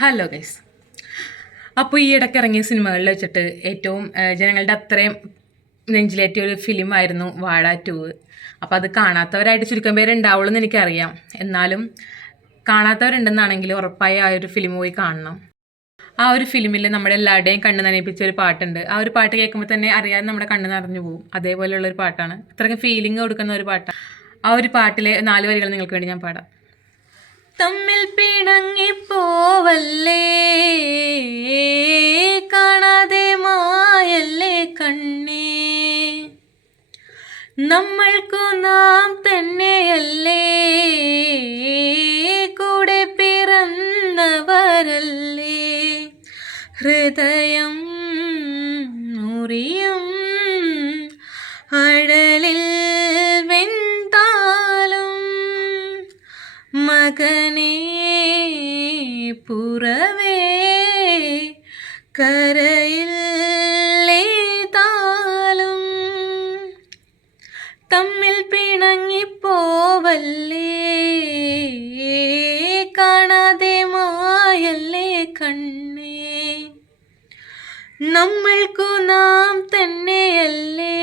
Hello guys. അപ്പോൾ ഈ ഇടയ്ക്ക് ഇറങ്ങിയ സിനിമകളിൽ വെച്ചിട്ട് ഏറ്റവും ജനങ്ങളുടെ അത്രയും നെഞ്ചിലേറ്റിയ ഒരു ഫിലിമായിരുന്നു വാഴ 2. അപ്പോൾ അത് കാണാത്തവരായിട്ട് ചുരുക്കം പേരുണ്ടാവുള്ളൂ എന്ന് എനിക്കറിയാം. എന്നാലും കാണാത്തവരുണ്ടെന്നാണെങ്കിൽ ഉറപ്പായി ആ ഒരു ഫിലിം പോയി കാണണം. ആ ഒരു ഫിലിമിൽ നമ്മുടെ എല്ലാവരുടെയും കണ്ണ് നനയിപ്പിച്ച ഒരു പാട്ടുണ്ട്. ആ ഒരു പാട്ട് കേൾക്കുമ്പോൾ തന്നെ അറിയാതെ നമ്മുടെ കണ്ണ് നിറഞ്ഞു പോകും. അതേപോലെയുള്ളൊരു പാട്ടാണ്. അത്രയ്ക്ക് ഫീലിംഗ് കൊടുക്കുന്ന ഒരു പാട്ടാണ്. ആ ഒരു പാട്ടിലെ 4 വരികൾ നിങ്ങൾക്ക് വേണ്ടി ഞാൻ പാടാം. തമ്മിൽ പിണങ്ങിപ്പോവല്ലേ, കാണാതെ മായല്ലേ കണ്ണേ, നമ്മൾക്കു നാം തന്നെയല്ലേ, കൂടെ പിറന്നവരല്ലേ, ഹൃദയം മുറിയും അഴലിൽ വെന്താലും മകനേ പുറവേ കരയില്ലേതാലും, തമ്മിൽ പിണങ്ങിപ്പോവല്ലേ, കാണാതെ മായല്ലേ കണ്ണേ, നമ്മൾക്കു നാം തന്നെയല്ലേ,